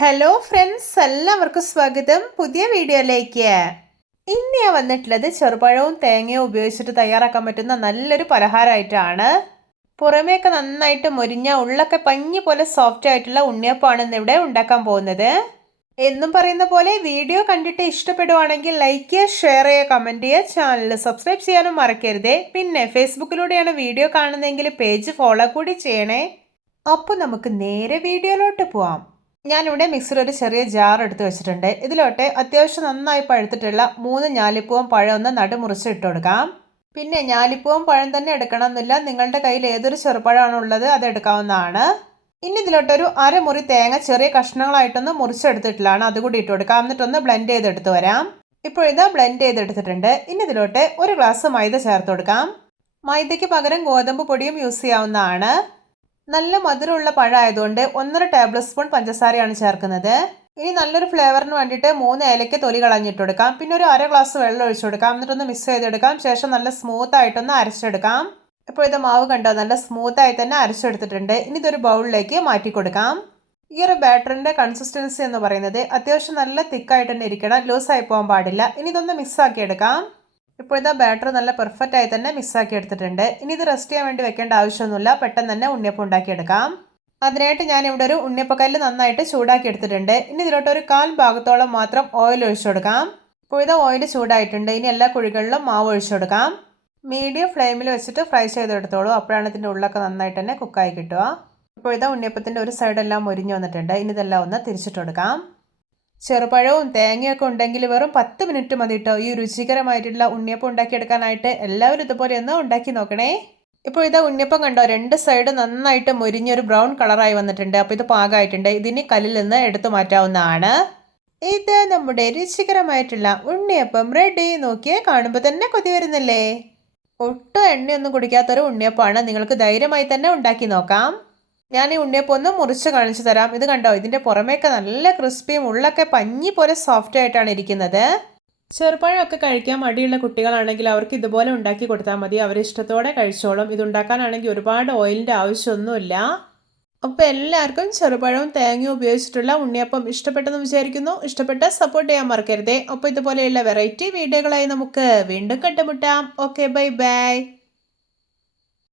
Hello friends എല്ലാവർക്കും സ്വാഗതം. പുതിയ വീഡിയോയിലേക്ക്. ഇന്ന് ഞാൻ വന്നിട്ടുള്ളത് ചെറുപഴവും തേങ്ങയും ഉപയോഗിച്ചിട്ട് തയ്യാറാക്കാൻ പറ്റുന്ന നല്ലൊരു പലഹാരമായിട്ടാണ്. പുറമേയൊക്കെ നന്നായിട്ട് മുരിഞ്ഞ ഉള്ളൊക്കെ പഞ്ഞി പോലെ സോഫ്റ്റ് ആയിട്ടുള്ള ഉണ്ണിയപ്പമാണ് ഇന്ന് ഇവിടെ ഉണ്ടാക്കാൻ പോകുന്നത്. എന്നും പറയുന്ന പോലെ വീഡിയോ കണ്ടിട്ട് ഇഷ്ടപ്പെടുവാണെങ്കിൽ ലൈക്ക് ചെയ്യുക ഷെയർ ചെയ്യുക കമന്റ് ചെയ്യുക. ചാനൽ സബ്സ്ക്രൈബ് ചെയ്യാനും മറക്കരുതേ. പിന്നെ ഫേസ്ബുക്കിലൂടെയാണ് വീഡിയോ കാണുന്നതെങ്കിൽ പേജ് ഫോളോ കൂടി ചെയ്യണേ. അപ്പോൾ നമുക്ക് നേരെ വീഡിയോയിലോട്ട് പോവാം. ഞാനിവിടെ മിക്സിയിൽ ഒരു ചെറിയ ജാർ എടുത്ത് വെച്ചിട്ടുണ്ട്. ഇതിലോട്ട് അത്യാവശ്യം നന്നായി പഴുത്തിട്ടുള്ള മൂന്ന് ഞാലിപ്പൂവും പഴം ഒന്ന് നടുമുറിച്ച് ഇട്ട് കൊടുക്കാം. പിന്നെ ഞാലിപ്പൂവും പഴം തന്നെ എടുക്കണം എന്നില്ല നിങ്ങളുടെ കയ്യിൽ ഏതൊരു ചെറുപഴമാണ് ഉള്ളത് അത് എടുക്കാവുന്നതാണ്. ഇനി ഇതിലോട്ടൊരു അരമുറി തേങ്ങ ചെറിയ കഷ്ണങ്ങളായിട്ടൊന്ന് മുറിച്ചെടുത്തിട്ടുള്ളതാണ്. അതുകൂടി ഇട്ട് കൊടുക്കാം. എന്നിട്ടൊന്ന് ബ്ലെൻഡ് ചെയ്തെടുത്ത് വരാം. ഇപ്പോൾ ഇത് ബ്ലെൻഡ് ചെയ്തെടുത്തിട്ടുണ്ട്. ഇനി ഇതിലോട്ട് ഒരു ഗ്ലാസ് മൈദ ചേർത്ത് കൊടുക്കാം. മൈദയ്ക്ക് പകരം ഗോതമ്പ് പൊടിയും യൂസ് ചെയ്യാവുന്നതാണ്. നല്ല മധുരമുള്ള പഴമായതുകൊണ്ട് ഒന്നര ടേബിൾ സ്പൂൺ പഞ്ചസാരയാണ് ചേർക്കുന്നത്. ഇനി നല്ലൊരു ഫ്ലേവറിന് വേണ്ടിയിട്ട് മൂന്ന് ഏലയ്ക്ക് തൊലി കളഞ്ഞിട്ട് കൊടുക്കാം പിന്നെ ഒരു അര ഗ്ലാസ് വെള്ളം ഒഴിച്ചു കൊടുക്കാം എന്നിട്ടൊന്ന് മിക്സ് ചെയ്തെടുക്കാം. ശേഷം നല്ല സ്മൂത്ത് ആയിട്ടൊന്ന് അരച്ചെടുക്കാം. ഇപ്പോൾ ഇത് മാവ് കണ്ടോ? നല്ല സ്മൂത്ത് ആയി തന്നെ അരച്ചെടുത്തിട്ടുണ്ട്. ഇനി ഇതൊരു ബൗളിലേക്ക് മാറ്റി കൊടുക്കാം ഈ ഒരു ബാറ്ററിന്റെ കൺസിസ്റ്റൻസി എന്ന് പറയുന്നത് അത്യാവശ്യം നല്ല തിക്കായിട്ട് തന്നെ ഇരിക്കണം. ലൂസായി പോകാൻ പാടില്ല. ഇനി ഇതൊന്ന് മിക്സ് ആക്കി എടുക്കാം ഇപ്പോൾ ഇതാ ബാറ്റർ നല്ല പെർഫെക്റ്റ് ആയി തന്നെ മിക്സാക്കി എടുത്തിട്ടുണ്ട്. ഇനി ഇത് റെസ്റ്റ് ചെയ്യാൻ വേണ്ടി വെക്കേണ്ട ആവശ്യമൊന്നുമില്ല. പെട്ടെന്ന് തന്നെ ഉണ്ണിയപ്പം ഉണ്ടാക്കിയെടുക്കാം. അതിനായിട്ട് ഞാൻ ഇവിടെ ഒരു ഉണ്ണിയപ്പക്കല്ല് നന്നായിട്ട് ചൂടാക്കി എടുത്തിട്ടുണ്ട്. ഇനി ഇതിലോട്ട് ഒരു കാൽ ഭാഗത്തോളം മാത്രം ഓയിൽ ഒഴിച്ചു കൊടുക്കാം. ഇപ്പോൾ ഇത് ഓയിൽ ചൂടായിട്ടുണ്ട്. ഇനി എല്ലാ കുഴികളിലും മാവ് ഒഴിച്ചു കൊടുക്കാം. മീഡിയം ഫ്ലെയിമിൽ വെച്ചിട്ട് ഫ്രൈ ചെയ്തെടുത്തോളൂ. അപ്പോഴാണ് ഇതിന്റെ ഉള്ളൊക്കെ നന്നായിട്ട് തന്നെ കുക്കായി കിട്ടുക. ഇപ്പോൾ ഇതാ ഉണ്ണിയപ്പത്തിന്റെ ഒരു സൈഡെല്ലാം ഒരിഞ്ഞു വന്നിട്ടുണ്ട്. ഇനി ഇതെല്ലാം ഒന്ന് തിരിച്ചിട്ട് കൊടുക്കാം. ചെറുപഴവും തേങ്ങയൊക്കെ ഉണ്ടെങ്കിൽ വെറും പത്ത് മിനിറ്റ് മതി കേട്ടോ ഈ രുചികരമായിട്ടുള്ള ഉണ്ണിയപ്പം ഉണ്ടാക്കിയെടുക്കാനായിട്ട് എല്ലാവരും ഇതുപോലെ ഒന്ന് ഉണ്ടാക്കി നോക്കണേ. ഇപ്പോൾ ഇതാ ഉണ്ണിയപ്പം കണ്ടോ? രണ്ട് സൈഡ് നന്നായിട്ട് മുരിഞ്ഞൊരു ബ്രൗൺ കളറായി വന്നിട്ടുണ്ട്. അപ്പോൾ ഇത് പാകമായിട്ടുണ്ട്. ഇതിന് കല്ലിൽ നിന്ന് എടുത്തു മാറ്റാവുന്നതാണ്. ഇത് നമ്മുടെ രുചികരമായിട്ടുള്ള ഉണ്ണിയപ്പം റെഡി നോക്കിയേ കാണുമ്പോൾ തന്നെ കൊതി വരുന്നില്ലേ? ഒട്ടും എണ്ണയൊന്നും കുടിക്കാത്തൊരു ഉണ്ണിയപ്പമാണ്. നിങ്ങൾക്ക് ധൈര്യമായി തന്നെ ഉണ്ടാക്കി നോക്കാം. ഞാൻ ഈ ഉണ്ണിയപ്പം ഒന്ന് മുറിച്ച് കാണിച്ചു തരാം. ഇത് കണ്ടോ? ഇതിന്റെ പുറമേക്ക് നല്ല ക്രിസ്പിയും ഉള്ളൊക്കെ പഞ്ഞി പോലെ സോഫ്റ്റ് ആയിട്ടാണ് ഇരിക്കുന്നത്. ചെറുപഴമൊക്കെ കഴിക്കാൻ മടിയുള്ള കുട്ടികളാണെങ്കിൽ അവർക്ക് ഇതുപോലെ ഉണ്ടാക്കി കൊടുത്താൽ മതി. അവർ ഇഷ്ടത്തോടെ കഴിച്ചോളും. ഇത് ഉണ്ടാക്കാനാണെങ്കിൽ ഒരുപാട് ഓയിലിന്റെ ആവശ്യമൊന്നുമില്ല. അപ്പോൾ എല്ലാവർക്കും ചെറുപഴവും തേങ്ങയും ഉപയോഗിച്ചിട്ടുള്ള ഉണ്ണിയപ്പം ഇഷ്ടപ്പെട്ടെന്ന് വിചാരിക്കുന്നു. ഇഷ്ടപ്പെട്ട സപ്പോർട്ട് ചെയ്യാൻ മറക്കരുതേ. അപ്പോൾ ഇതുപോലെയുള്ള വെറൈറ്റി വീഡിയോകളായി നമുക്ക് വീണ്ടും കണ്ടുമുട്ടാം. Okay bye bye